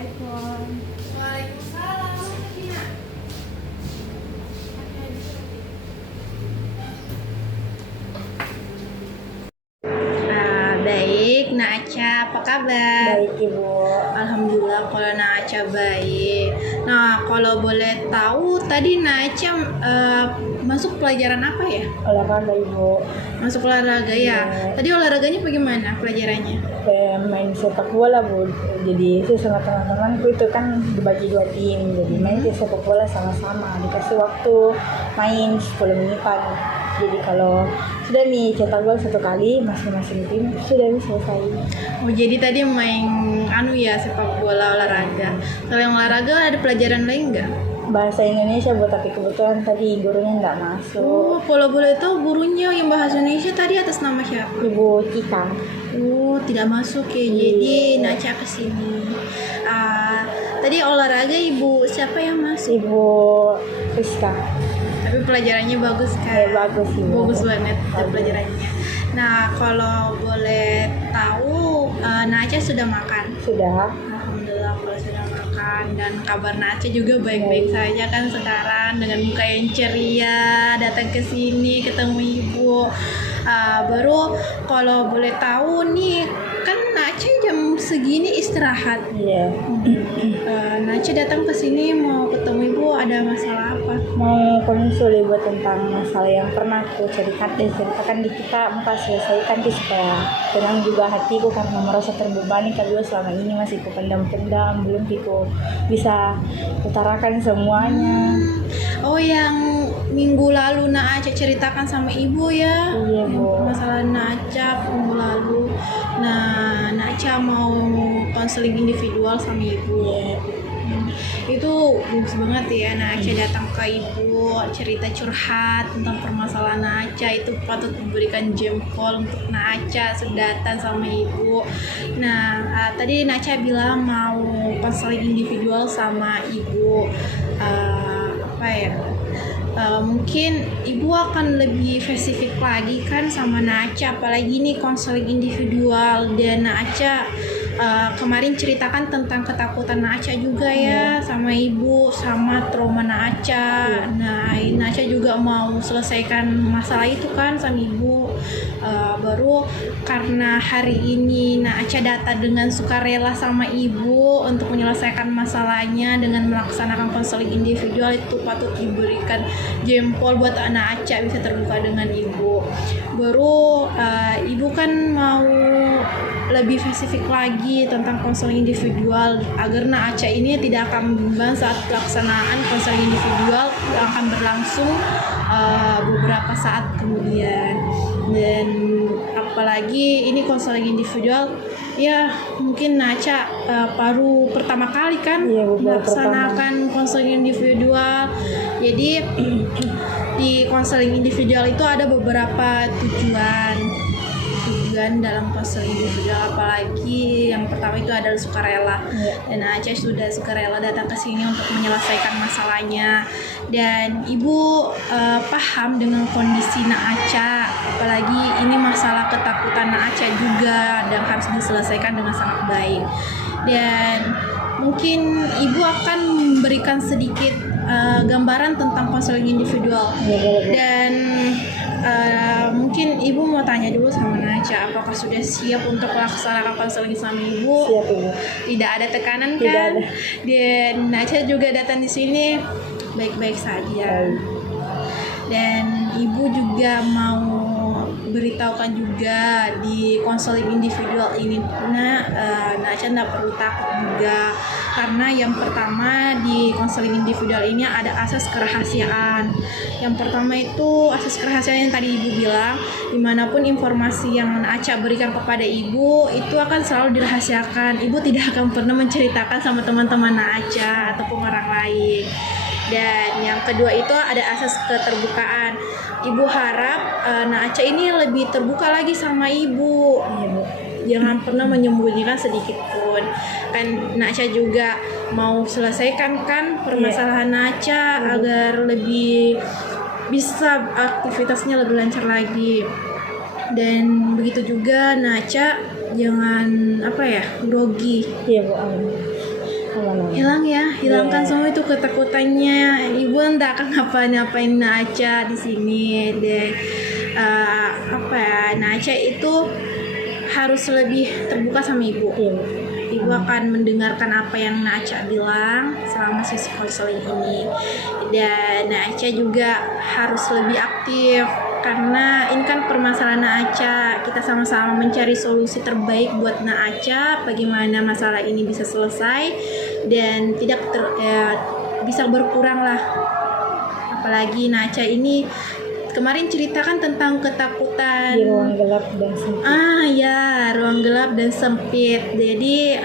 Assalamualaikum. Waalaikumsalam. Gina. Baik, Naaca, apa kabar? Baik Ibu. Alhamdulillah kalau Naaca baik. Nah, kalau boleh tahu tadi Naaca masuk pelajaran apa ya? Olahraga Ibu. Masuk olahraga ya? Iya. Tadi olahraganya bagaimana pelajarannya? Kayak main sepak bola Bu. Jadi saya sama teman-temanku itu kan dibagi 2 tim. Jadi main di sepak bola sama-sama. Dikasih waktu main 10 menitan. Jadi kalau sudah nih cetak gol 1 kali, masing-masing tim sudah selesai. Oh, jadi tadi main sepak bola olahraga. Kalau yang olahraga ada pelajaran lain nggak? Bahasa Indonesia Bu, tapi kebetulan tadi gurunya nggak masuk. Oh, kalau boleh tahu gurunya yang bahasa Indonesia tadi atas nama siapa? Ibu Cika. Oh, tidak masuk ya. Jadi Naca kesini. Tadi olahraga ibu siapa yang masuk? Ibu Rizka. Tapi pelajarannya bagus kan? Bagus Ibu. Bagus banget Bagus. pelajarannya. Nah, kalau boleh tahu, Naca sudah makan? Sudah. Alhamdulillah kalau sudah makan, dan kabar Naca juga baik-baik saja kan sekarang dengan muka yang ceria datang ke sini ketemu ibu. Baru kalau boleh tahu nih, kan Naca jam segini istirahat. Iya. Naca datang ke sini mau ketemu ibu, ada masalah apa? Mau konsul Ibu tentang masalah yang pernah aku ceritakan di kita muka selesaikan sih, supaya tenang juga hatiku karena merasa terbebani kalau selama ini masih kupendam-pendam, belum aku bisa utarakan semuanya. Oh, yang minggu lalu Naaca ceritakan sama ibu ya? Iya, Yang Bu. permasalahan Naaca minggu lalu. Nah, Naaca mau konseling individual sama ibu. Itu bagus banget ya, Naaca datang ke ibu cerita curhat tentang permasalahan Naaca. Itu patut diberikan jempol untuk Naaca sudah datang sama ibu. Nah, tadi Naaca bilang mau konseling individual sama ibu. Mungkin ibu akan lebih spesifik lagi kan sama Naaca, apalagi nih konseling individual, dan Naaca kemarin ceritakan tentang ketakutan Naaca juga ya sama ibu, sama trauma Naaca. Nah, Naaca juga mau selesaikan masalah itu kan sama ibu. Baru karena hari ini Naaca datang dengan sukarela sama ibu untuk menyelesaikan masalahnya dengan melaksanakan konseling individual, itu patut diberikan jempol buat anak Naaca bisa terbuka dengan ibu. Baru ibu kan mau lebih spesifik lagi tentang konseling individual agar Naaca ini tidak akan bimbang saat pelaksanaan konseling individual yang akan berlangsung beberapa saat kemudian. Dan apalagi ini konseling individual ya, mungkin Naaca baru pertama kali kan melaksanakan konseling individual. Jadi di konseling individual itu ada beberapa tujuan dalam konseling individual, apalagi yang pertama itu adalah sukarela. Dan Naaca sudah sukarela datang ke sini untuk menyelesaikan masalahnya, dan ibu paham dengan kondisi Naaca, apalagi ini masalah ketakutan Naaca juga dan harus diselesaikan dengan sangat baik. Dan mungkin ibu akan memberikan sedikit gambaran tentang konseling individual. Dan mungkin ibu mau tanya dulu sama Naaca, apakah sudah siap untuk melaksanakan konseling sama ibu? Siap Ibu. Tidak ada tekanan Tidak kan? ada. Dan Naaca juga datang di sini baik-baik saja. Dan ibu juga mau beritahukan juga di konseling individual ini, Naaca tidak perlu takut juga, karena yang pertama di konseling individual ini ada asas kerahasiaan. Yang pertama itu asas kerahasiaan yang tadi ibu bilang, dimanapun informasi yang Naaca berikan kepada ibu itu akan selalu dirahasiakan. Ibu tidak akan pernah menceritakan sama teman-teman Naaca ataupun orang lain. Dan yang kedua itu ada asas keterbukaan. Ibu harap Naaca ini lebih terbuka lagi sama ibu. Jangan pernah menyembunyikan sedikit pun. Kan Naaca juga mau selesaikan kan permasalahan Naaca agar lebih bisa aktivitasnya lebih lancar lagi. Dan begitu juga Naaca jangan grogi. Iya Bu. Gimana? Hilang ya, hilangkan Iya. semua itu ketakutannya. Ibu entah akan ngapain Naca di sini deh. Apa ya, Naca itu harus lebih terbuka sama ibu. Iya. Ibu akan mendengarkan apa yang Naca bilang selama sesi konseling ini, dan Naca juga harus lebih aktif karena ini kan permasalahan Naca. Kita sama-sama mencari solusi terbaik buat Naca, bagaimana masalah ini bisa selesai dan tidak bisa berkurang lah. Apalagi Naca ini kemarin ceritakan tentang ketakutan Di ruang gelap dan sempit. ya, ruang gelap dan sempit. Jadi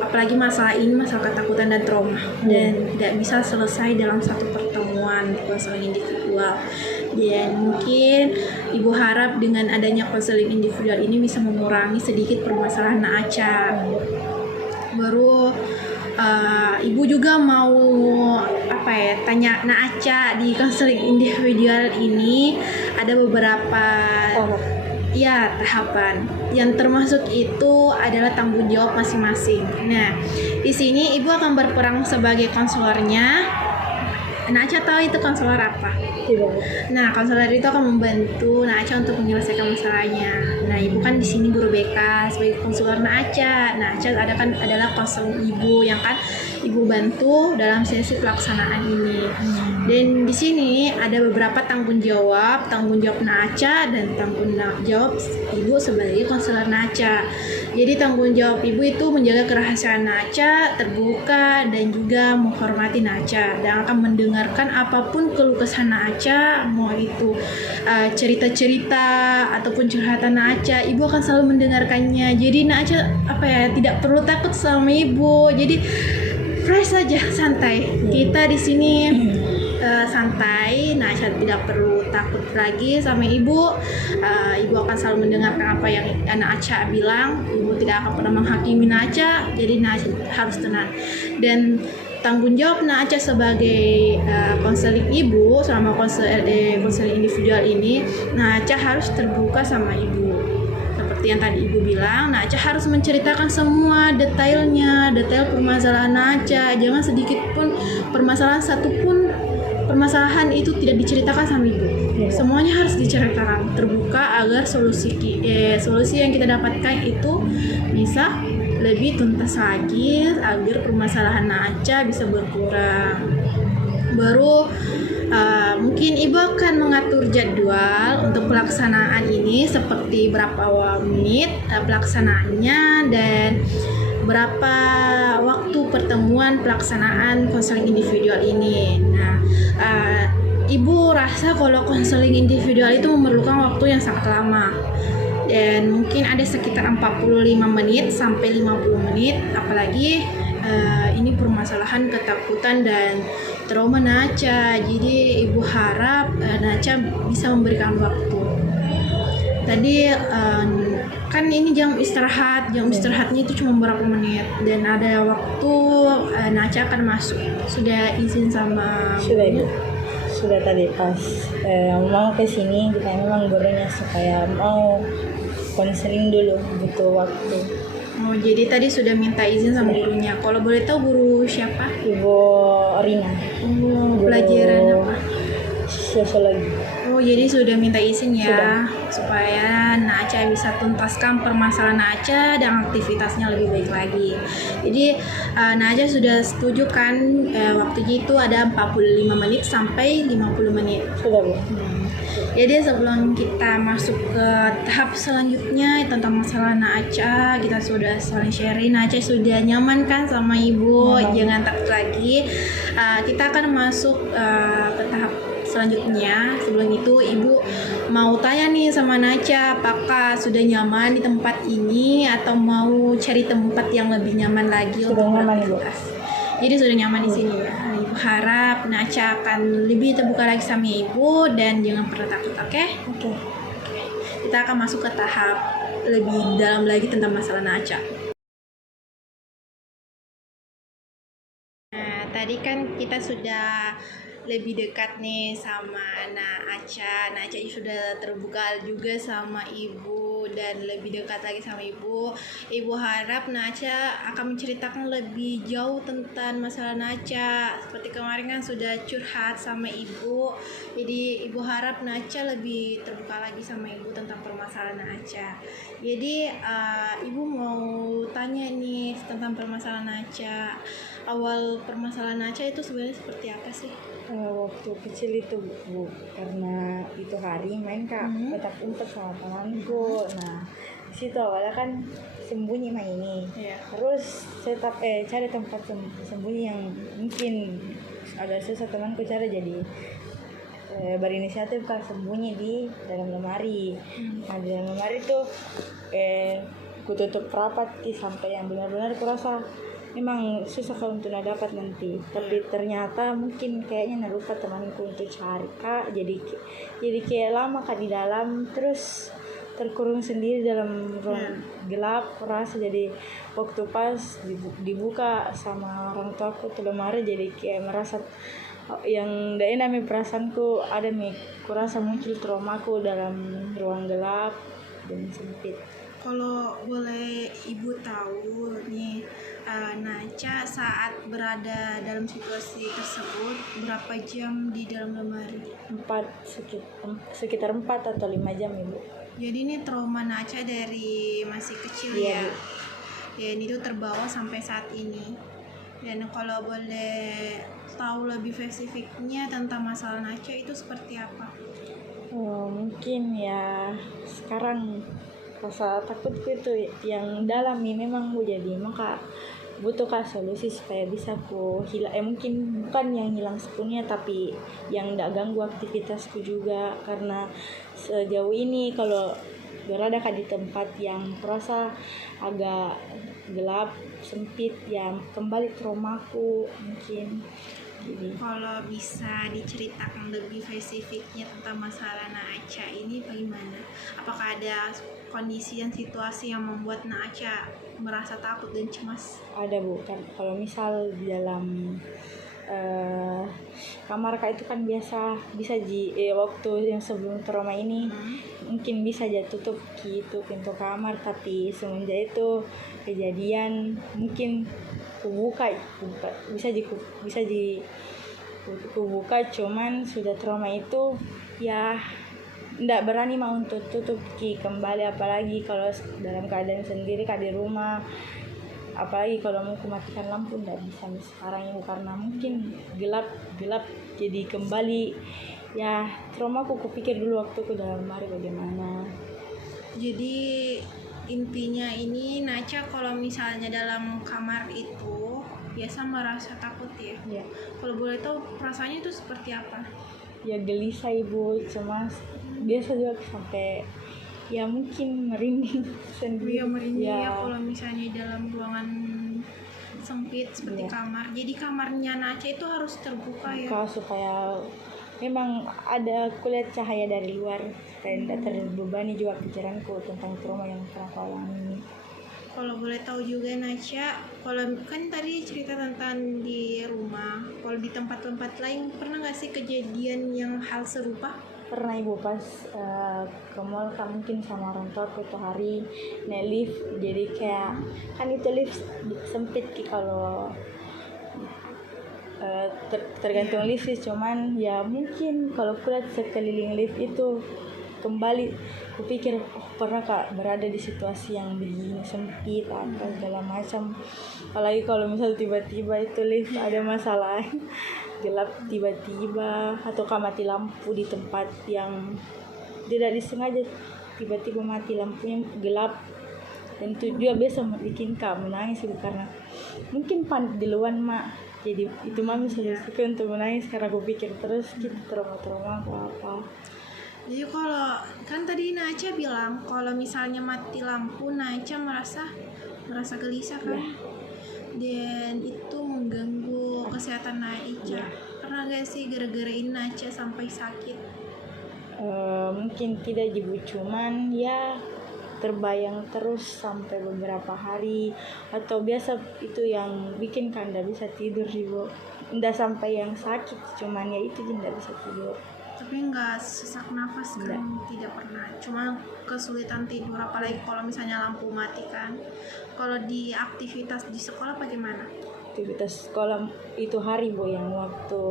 apalagi masalah ini masalah ketakutan dan trauma dan tidak bisa selesai dalam satu pertemuan konseling individual. Dan mungkin ibu harap dengan adanya konseling individual ini bisa mengurangi sedikit permasalahan Naca. Baru ibu juga mau tanya Naca di konseling individual ini ada beberapa tahapan yang termasuk itu adalah tanggung jawab masing-masing. Nah, di sini ibu akan berperan sebagai konselornya. Naca tahu itu konselor apa? Tidak. Nah, konselor itu akan membantu Naca untuk menyelesaikan masalahnya. Nah, ibu kan di sini guru BK sebagai konselor Naca. Naca adalah konselor ibu yang kan ibu bantu dalam sesi pelaksanaan ini. Dan di sini ada beberapa tanggung jawab Naca dan tanggung jawab ibu sebagai konselor Naca. Jadi tanggung jawab ibu itu menjaga kerahasiaan Naca, terbuka dan juga menghormati Naca dan akan mendengarkan apapun keluh kesah Naca, mau itu cerita-cerita ataupun curhatan Naca, ibu akan selalu mendengarkannya. Jadi Naca tidak perlu takut sama ibu. Jadi fresh saja, santai. Kita di sini santai. Naca tidak perlu takut lagi sama ibu. Ibu akan selalu mendengarkan apa yang Naca bilang. Ibu tidak akan pernah menghakimi Naca. Jadi Naca harus tenang. Dan tanggung jawab Naca sebagai konseling ibu selama konseling individual ini, Naca harus terbuka sama ibu. Seperti yang tadi ibu bilang, Naca harus menceritakan semua detail permasalahan Naca. Jangan sedikit pun permasalahan itu tidak diceritakan sama ibu. Semuanya harus diceritakan terbuka agar solusi yang kita dapatkan itu bisa lebih tuntas lagi agar permasalahan Naca bisa berkurang. Baru mungkin ibu akan mengatur jadwal untuk pelaksanaan ini seperti berapa menit pelaksanaannya dan berapa waktu pertemuan pelaksanaan konseling individual ini. Nah, ibu rasa kalau konseling individual itu memerlukan waktu yang sangat lama. Dan mungkin ada sekitar 45 menit sampai 50 menit, apalagi ini permasalahan ketakutan dan trauma Naca. Jadi ibu harap Naca bisa memberikan waktu. Tadi kan ini jam istirahatnya itu cuma beberapa menit dan ada waktu Naca akan masuk. Sudah izin sama Sudah ibu. Sudah tadi pas mau ke sini kita memang gurunya supaya mau konseling dulu, butuh waktu. Oh, jadi tadi sudah minta izin sama gurunya. Kalau boleh tahu guru siapa? Ibu Rina. Pelajaran apa? Sosiologi. Oh, jadi sudah minta izin ya, Sudah. supaya Naca bisa tuntaskan permasalahan Naca dan aktivitasnya lebih baik lagi. Jadi Naca sudah setuju kan waktunya itu ada 45 menit sampai 50 menit. Sudah bu. Jadi sebelum kita masuk ke tahap selanjutnya tentang masalah Naca, kita sudah saling sharing. Naca sudah nyaman kan sama ibu, jangan takut lagi. Kita akan masuk ke tahap selanjutnya. Sebelum itu ibu mau tanya nih sama Naca, apakah sudah nyaman di tempat ini atau mau cari tempat yang lebih nyaman lagi Sudah untuk nyaman, Bu. beraktivitas? Jadi sudah nyaman di sini ya. Ibu harap Naca akan lebih terbuka lagi sama ibu dan jangan pernah takut, oke? Oke. Kita akan masuk ke tahap lebih dalam lagi tentang masalah Naca. Nah, tadi kan kita sudah lebih dekat nih sama Naca. Naca sudah terbuka juga sama ibu dan lebih dekat lagi sama ibu. Ibu harap Naca akan menceritakan lebih jauh tentang masalah Naca. Seperti kemarin kan sudah curhat sama ibu. Jadi ibu harap Naca lebih terbuka lagi sama ibu tentang permasalahan Naca. Jadi ibu mau tanya nih tentang permasalahan Naca. Awal permasalahan Naca itu sebenarnya seperti apa sih? Waktu kecil itu Bu, karena itu hari main Kak petak umpet sama temanku. Nah di situ awalnya kan sembunyi main ini. Terus saya cari tempat sembunyi yang mungkin ada susah, temanku cari, jadi berinisiatif kan sembunyi di dalam lemari. Nah di dalam lemari tuh ku tutup rapat sampai yang benar-benar kurasa memang susah kalau untuk dapat nanti. Tapi ternyata mungkin kayaknya lupa temanku untuk cari Kak, jadi kayak lama Kak di dalam, terus terkurung sendiri dalam ruang gelap kurasa. Jadi waktu pas dibuka sama orang tuaku tuh lemari, jadi kayak merasa yang tidak enak perasaanku, ada kurasa muncul traumaku dalam ruang gelap dan sempit. Kalau boleh ibu tahu nih, Naca saat berada dalam situasi tersebut berapa jam di dalam lemari? Sekitar 4 atau 5 jam ibu. Jadi ini trauma Naca dari masih kecil Iya, ya? Dan itu terbawa sampai saat ini. Dan kalau boleh tahu lebih spesifiknya tentang masalah Naca itu seperti apa? Mungkin ya sekarang rasa takutku itu yang dalam ini memang Bu, jadi maka butuh solusi supaya bisa ku hilang, mungkin bukan yang hilang sepenuhnya tapi yang tidak ganggu aktivitasku juga. Karena sejauh ini kalau berada di tempat yang terasa agak gelap sempit, yang kembali traumaku mungkin. Jadi kalau bisa diceritakan lebih spesifiknya tentang masalah Naca ini bagaimana? Apakah ada kondisi dan situasi yang membuat Naca merasa takut dan cemas? ada Bu, kan kalau misal di dalam kamar Kak itu kan bisa waktu yang sebelum trauma ini mungkin bisa aja tutup gitu pintu kamar, tapi semenjak itu kejadian mungkin kubuka cuman sudah trauma itu ya ndak berani mau untuk tutup kembali, apalagi kalau dalam keadaan sendiri Kak di rumah, apalagi kalau mau matikan lampu ndak bisa sekarang ini karena mungkin gelap jadi kembali ya trauma. Aku kupikir dulu waktu aku dalam lemari bagaimana. Jadi intinya ini Naca kalau misalnya dalam kamar itu biasa merasa takut ya? Ya. Kalau boleh tahu perasaannya itu seperti apa? Ya gelisah ibu, cemas, biasa juga sampai ya mungkin merinding sendiri. Iya merinding ya kalau misalnya dalam ruangan sempit seperti kamar. Jadi kamarnya Naca itu harus terbuka ya? Supaya memang ada kulihat cahaya dari luar supaya tidak terbebani juga pikiranku tentang trauma yang pernah aku alami. Kalau boleh tahu juga Naca, kalau kan tadi cerita tentang di rumah, kalau di tempat-tempat lain pernah nggak sih kejadian yang hal serupa? Pernah ibu, pas ke mall kan mungkin sama orang tua itu hari naik lift, jadi kayak kan itu lift sempit kalau tergantung lift sih, cuman ya mungkin kalau kulihat sekeliling lift itu kembali kupikir pernah Kak berada di situasi yang begini sempit apa segala macam, apalagi kalau misal tiba-tiba itu lift ada masalah gelap tiba-tiba atau mati lampu di tempat yang tidak disengaja, tiba-tiba mati lampunya gelap, dan itu dia biasa bikin Kak menangis itu karena mungkin panik duluan Mak. Jadi itu mami solusiku untuk menangis karena aku pikir terus gitu trauma-trauma apa. Jadi kalau kan tadi Naca bilang kalau misalnya mati lampu Naca merasa gelisah kan? Dan itu mengganggu kesehatan Naca. Pernah gak sih gara-gara ini Naca sampai sakit? Mungkin tidak ibu, cuman ya terbayang terus sampai beberapa hari, atau biasa itu yang bikin Kanda bisa tidur ibu. Nggak sampai yang sakit, cuman ya itu tidak bisa tidur. tapi nggak sesak nafas kan? Tidak pernah, cuma kesulitan tidur apalagi kalau misalnya lampu mati kan. Kalau di aktivitas di sekolah bagaimana? Aktivitas sekolah itu hari Bu, yang waktu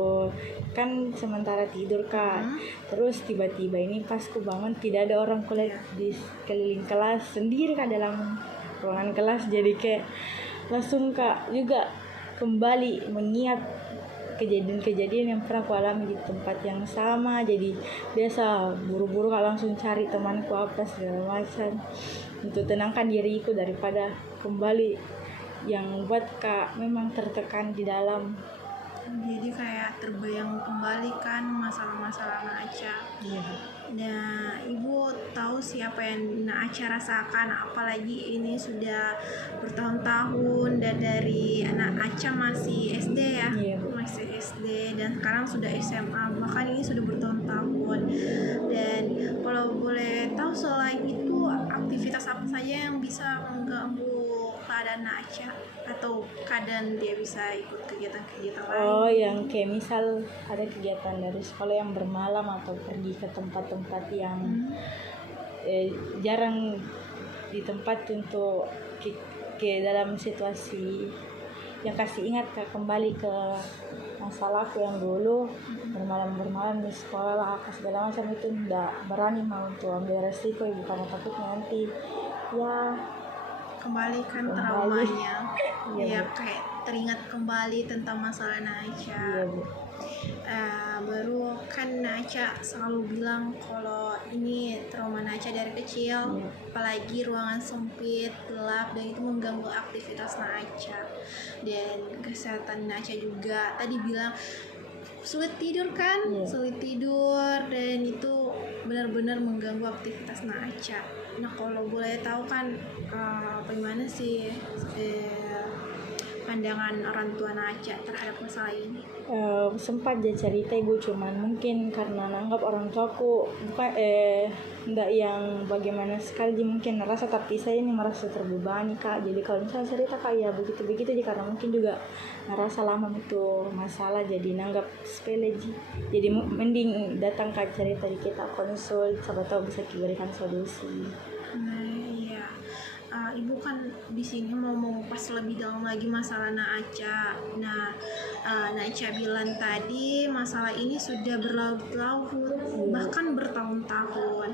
kan sementara tidur Kak. Terus tiba-tiba ini pas ku bangun tidak ada orang kulihat di keliling kelas, sendiri Kak dalam ruangan kelas. Jadi kayak langsung Kak juga kembali mengingat kejadian-kejadian yang pernah aku alami di tempat yang sama. Jadi biasa buru-buru Kak langsung cari temanku apa segala macam untuk tenangkan diriku daripada kembali yang buat Kak memang tertekan di dalam. Jadi kayak terbayang kembali kan masalah-masalah Naaca. Iya. Nah, Ibu tahu siapa yang Naaca rasakan, apalagi ini sudah bertahun-tahun dan dari anak Aca masih SD ya, Iya, Bu. masih SD dan sekarang sudah SMA, bahkan ini sudah bertahun-tahun. Dan kalau boleh tahu selain itu aktivitas apa saja yang bisa mengganggu keadaan Naaca atau kadang dia bisa ikut kegiatan-kegiatan lain? Oh, yang kayak misal ada kegiatan dari sekolah yang bermalam atau pergi ke tempat-tempat yang jarang di tempat untuk ke dalam situasi yang kasih ingat Kak kembali ke masalahku yang dulu bermalam-bermalam di sekolah apa segala macam. Itu enggak berani mau untuk ambil resiko Ibu karena takutnya nanti ya Kembali kan Kembali. traumanya. Iya, Ya Bu. kayak teringat kembali tentang masalah Iya Naaca. Bu. Baru kan Naaca selalu bilang kalau ini trauma Naaca dari kecil, Iya. apalagi ruangan sempit, gelap, dan itu mengganggu aktivitas Naaca dan kesehatan Naaca juga. Tadi bilang sulit tidur kan? Iya. Sulit tidur dan itu benar-benar mengganggu aktivitas Naaca. Nah, kalau boleh tahu kan bagaimana sih pandangan orang tua Naaca terhadap masalah ini? Sempat dia cerita Ibu, cuman mungkin karena nanggap orang tuaku bukan enggak yang bagaimana sekali, mungkin merasa, tapi saya ini merasa terbebani Kak. Jadi kalau misalnya cerita Kak ya begitu-begitu aja, karena mungkin juga merasa lama itu masalah jadi nanggap sepele ji. Jadi mending datang Kak cerita di kita konsul, siapa tahu bisa diberikan solusi. Nah, iya. Ibu kan di sini mau mengupas lebih dalam lagi masalah Naaca. Nah, Naaca bilang tadi masalah ini sudah berlarut-larut, bahkan bertahun-tahun.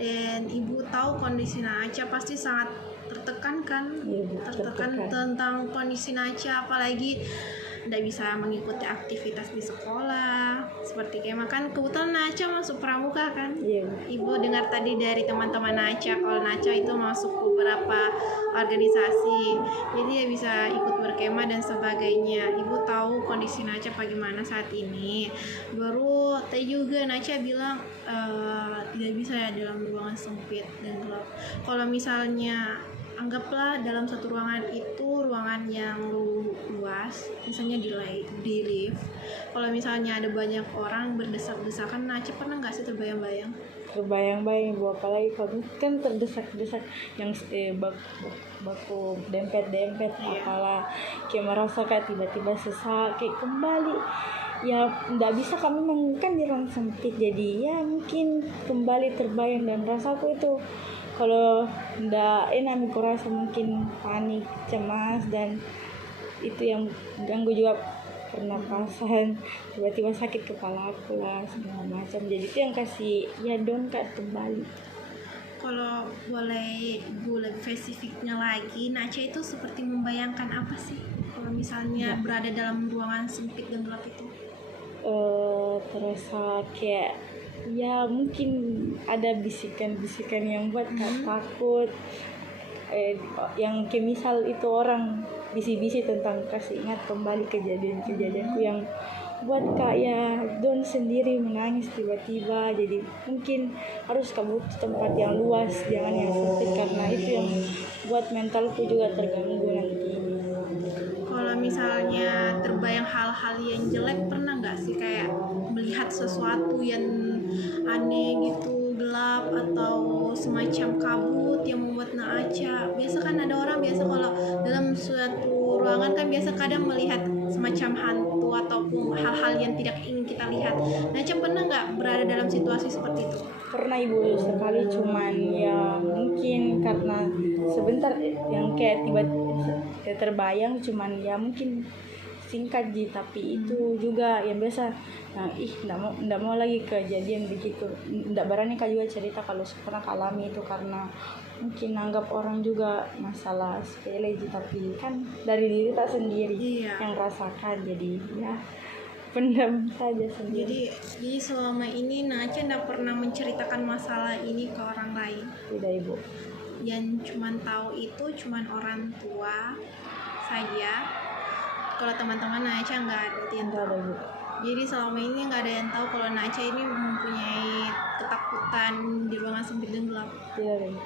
Dan Ibu tahu kondisi Naaca pasti sangat tertekan kan? Iya, Bu, Tertekan tertekan. tentang kondisi Naaca, apalagi tidak bisa mengikuti aktivitas di sekolah seperti kayak makan. Kebetulan Naaca masuk pramuka kan? Iya Bu. Ibu dengar tadi dari teman-teman Naaca kalau Naaca itu masuk beberapa organisasi, jadi dia bisa ikut berkemah dan sebagainya. Ibu tahu kondisi Naaca bagaimana saat ini. Baru tadi juga Naaca bilang tidak bisa ya dalam ruangan sempit dan gelap. Kalau misalnya anggaplah dalam satu ruangan itu ruangan yang luas, misalnya di lift. Kalau misalnya ada banyak orang berdesak-desakan, Naaca pernah nggak sih terbayang-bayang? Terbayang-bayang Bu, apalagi kalau kan terdesak-desak yang baku dempet-dempet, Iya. apalah kayak merasa kayak tiba-tiba sesak kayak kembali. Ya nggak bisa, kami memang kan di ruang sempit, jadi ya mungkin kembali terbayang. Dan rasaku itu kalau nggak enak, aku rasa mungkin panik, cemas, dan itu yang ganggu juga pernapasan, tiba-tiba sakit kepala aku lah segala macam. Jadi itu yang kasih ya down Kak kembali. Kalau boleh Ibu lebih spesifiknya lagi, Naaca itu seperti membayangkan apa sih kalau misalnya berada dalam ruangan sempit dan gelap itu? Terasa kayak ya mungkin ada bisikan-bisikan yang buat Kak takut, yang kayak misal itu orang bisi-bisi tentang kasih ingat kembali kejadian-kejadianku yang buat Kak ya down sendiri, menangis tiba-tiba. Jadi mungkin harus kamu butuh tempat yang luas, jangan yang sempit, karena itu yang buat mentalku juga terganggu nanti. Kalau misalnya terbayang hal-hal yang jelek, pernah nggak sih kayak melihat sesuatu yang aneh gitu, gelap atau semacam kabut yang membuat Naaca? Biasa kan ada orang biasa kalau dalam suatu ruangan kan biasa kadang melihat semacam hantu ataupun hal-hal yang tidak ingin kita lihat. Naca pernah nggak berada dalam situasi seperti itu? Pernah ibu sekali, cuman ya mungkin karena sebentar yang kayak tiba-tiba terbayang, cuman ya mungkin singkat ji, tapi itu juga yang biasa nggak mau lagi kejadian begitu, nggak berani kak juga cerita kalau pernah alami itu, karena mungkin anggap orang juga masalah sepele ji, tapi kan dari diri tak sendiri yang rasakan, jadi ya pendam saja sendiri. Jadi selama ini Naca nggak pernah menceritakan masalah ini ke orang lain. Tidak ibu. Yang cuman tahu itu cuman orang tua saja. Kalau teman-teman Naca nggak ada yang tahu. Ibu. Jadi selama ini nggak ada yang tahu kalau Naca ini mempunyai ketakutan di ruangan sempit dan gelap. Tidak ibu.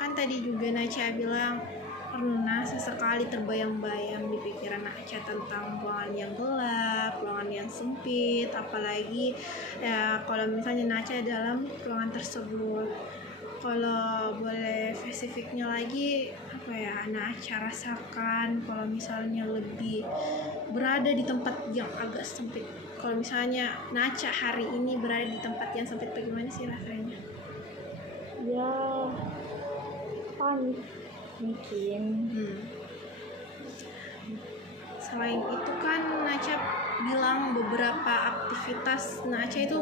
Kan tadi juga Naca bilang pernah sesekali terbayang-bayang di pikiran Naca tentang ruangan yang gelap, ruangan yang sempit, apalagi ya kalau misalnya Naca dalam ruangan tersebut. Kalau boleh spesifiknya lagi, apa ya, Naca rasakan kalau misalnya lebih berada di tempat yang agak sempit. Kalau misalnya Naca hari ini berada di tempat yang sempit, bagaimana sih rasanya? Ya panik mungkin. Selain itu kan Naca bilang beberapa aktivitas Naca itu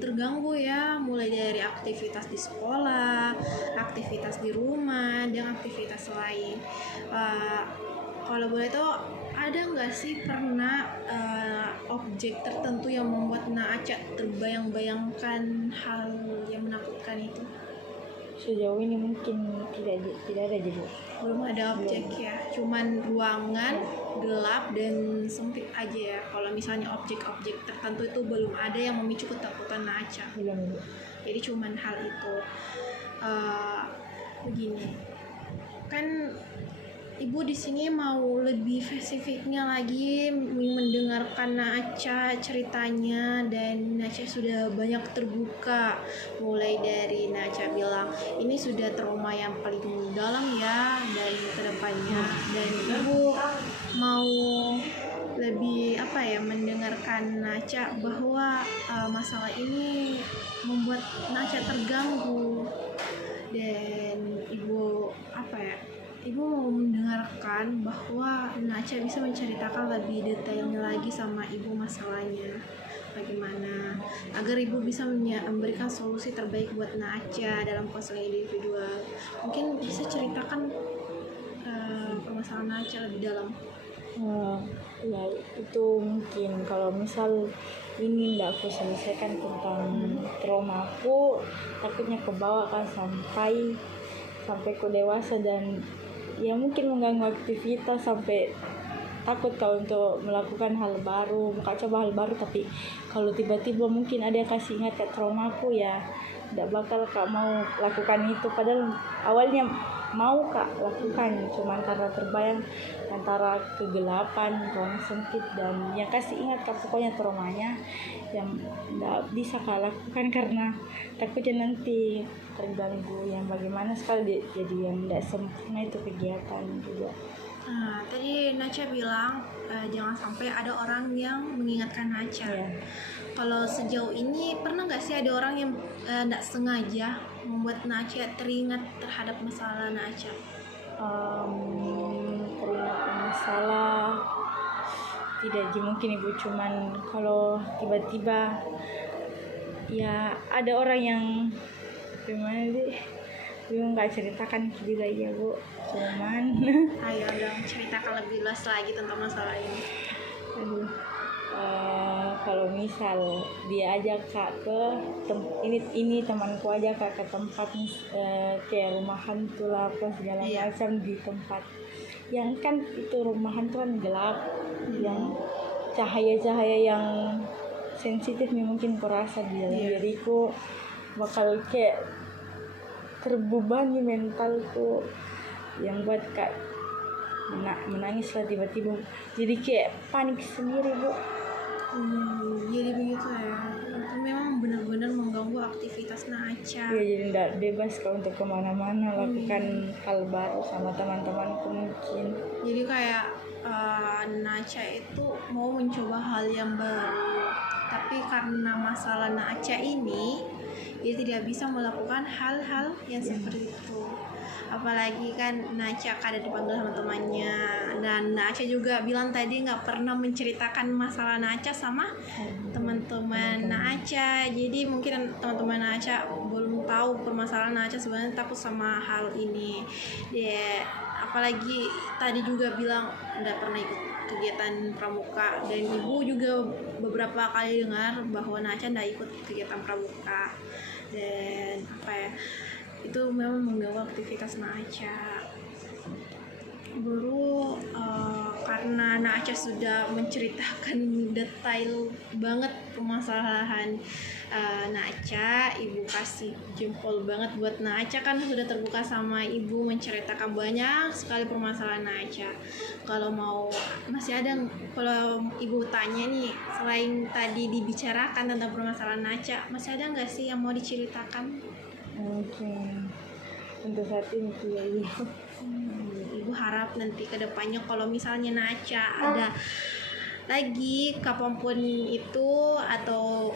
terganggu ya, mulai dari aktivitas di sekolah, aktivitas di rumah, dan aktivitas lain. Kalau boleh tahu, ada nggak sih pernah objek tertentu yang membuat Naca terbayang-bayangkan hal yang menakutkan itu? Sejauh ini mungkin tidak ada jadi. Belum ada objek ya, cuman ruangan gelap dan sempit aja ya. Kalau misalnya objek-objek tertentu itu belum ada yang memicu ketakutan Naca. Belum. Jadi cuman hal itu. Begini, kan Ibu di sini mau lebih spesifiknya lagi mendengarkan Naca ceritanya, dan Naca sudah banyak terbuka, mulai dari Naca bilang ini sudah trauma yang paling dalam ya dari kedepannya, dan Ibu mau lebih mendengarkan Naca bahwa masalah ini membuat Naca terganggu, dan Ibu mau mendengarkan bahwa Naca bisa menceritakan lebih detailnya lagi sama Ibu masalahnya bagaimana, agar Ibu bisa memberikan solusi terbaik buat Naca dalam konseling individual. Mungkin bisa ceritakan permasalahan Naca lebih dalam. Ya itu mungkin kalau misal ini tidak aku selesaikan tentang trauma aku, takutnya kebawa kan sampai ku dewasa, dan ya mungkin mengganggu aktivitas sampai takut kalau untuk melakukan hal baru, coba hal baru, tapi kalau tiba-tiba mungkin ada yang kasih ingat ke trauma aku, ya tidak bakal kak mau lakukan itu, padahal awalnya mau kak lakukan, cuman karena terbayang antara kegelapan, ruang sempit, dan yang kasih ingat kak pokoknya traumanya yang tidak bisa kak lakukan karena takutnya nanti terganggu, yang bagaimana sekali jadi yang tidak sempurna itu kegiatan juga. Nah, tadi Naca bilang jangan sampai ada orang yang mengingatkan Naca. Kalau sejauh ini pernah nggak sih ada orang yang tidak sengaja membuat Naca teringat terhadap masalah Naca? Teringat masalah tidak, mungkin ibu, cuman kalau tiba-tiba ya ada orang yang gimana sih, ibu nggak ceritakan juga ya bu, cuman ayo dong ceritakan lebih luas lagi tentang masalah ini. Kalau misal dia ajak kak ke ini temanku ajak kak ke tempat kayak rumah hantu lah apa segala macam, di tempat yang kan itu rumah hantu kan gelap, yang cahaya-cahaya yang sensitif mungkin kurasa di dalam diriku bakal kayak terbebani mentalku, yang buat kak menangis lah tiba-tiba, jadi kayak panik sendiri bu. Jadi begitu ya, itu memang benar-benar mengganggu mengganggu aktivitas Naca. Ya jadi tidak bebas kalau untuk kemana-mana lakukan hal baru sama teman-temanku mungkin. Jadi kayak Naca itu mau mencoba hal yang baru, tapi karena masalah Naca ini dia tidak bisa melakukan hal-hal yang seperti itu. Apalagi kan Naca ada dipanggil sama temannya, dan Naca juga bilang tadi nggak pernah menceritakan masalah Naca sama teman-teman Naca. Jadi mungkin teman-teman Naca belum tahu permasalahan Naca sebenarnya takut sama hal ini. Dia apalagi tadi juga bilang nggak pernah ikut kegiatan pramuka, dan ibu juga beberapa kali dengar bahwa Naca nggak ikut kegiatan pramuka, dan itu memang mengganggu aktivitas Naca. Baru karena Naca sudah menceritakan detail banget permasalahan Naca, ibu kasih jempol banget buat Naca, kan sudah terbuka sama ibu menceritakan banyak sekali permasalahan Naca. Kalau mau masih ada, kalau ibu tanya nih, selain tadi dibicarakan tentang permasalahan Naca, masih ada nggak sih yang mau diceritakan? Mungkin untuk saat ini ya ibu. Ibu harap nanti ke depannya kalau misalnya Naca ada lagi kapanpun itu, atau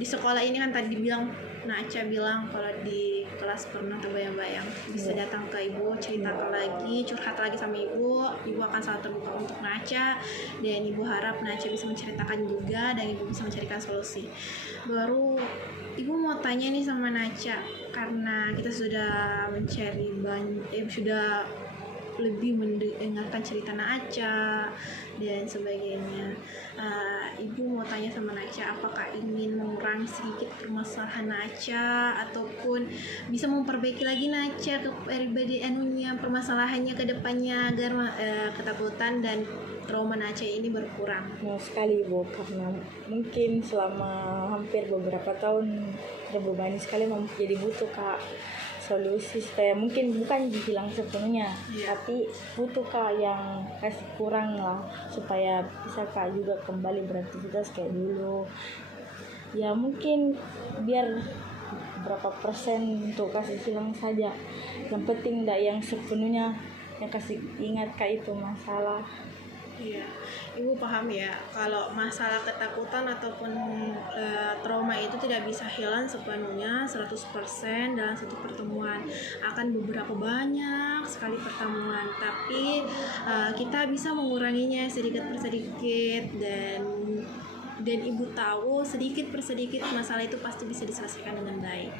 di sekolah ini kan tadi bilang Naca bilang kalau di kelas pernah terbayang-bayang, bisa datang ke ibu, ceritakan lagi, curhat lagi sama ibu akan selalu terbuka untuk Naca, dan ibu harap Naca bisa menceritakan juga dan ibu bisa mencarikan solusi. Baru ibu mau tanya nih sama Naca, karena kita sudah sudah lebih mendengarkan cerita Naca dan sebagainya. Ibu mau tanya sama Naca, apakah ingin mengurangi sedikit permasalahan Naca ataupun bisa memperbaiki lagi Naca ke pribadi permasalahannya ke depannya agar ketakutan dan trauma Naca ini berkurang? Mau sekali ibu, karena mungkin selama hampir beberapa tahun terbebani sekali, jadi butuh kak solusi supaya mungkin bukan dihilang sepenuhnya, tapi butuh kak yang kasih kurang lah supaya bisa kak juga kembali beraktivitas kayak dulu. Ya mungkin biar berapa persen untuk kasih hilang saja, yang penting tidak yang sepenuhnya yang kasih ingat kak itu masalah. Iya, ibu paham ya kalau masalah ketakutan ataupun trauma itu tidak bisa hilang sepenuhnya 100% dalam satu pertemuan. Akan beberapa banyak sekali pertemuan, tapi kita bisa menguranginya sedikit per sedikit, dan ibu tahu sedikit per sedikit masalah itu pasti bisa diselesaikan dengan baik.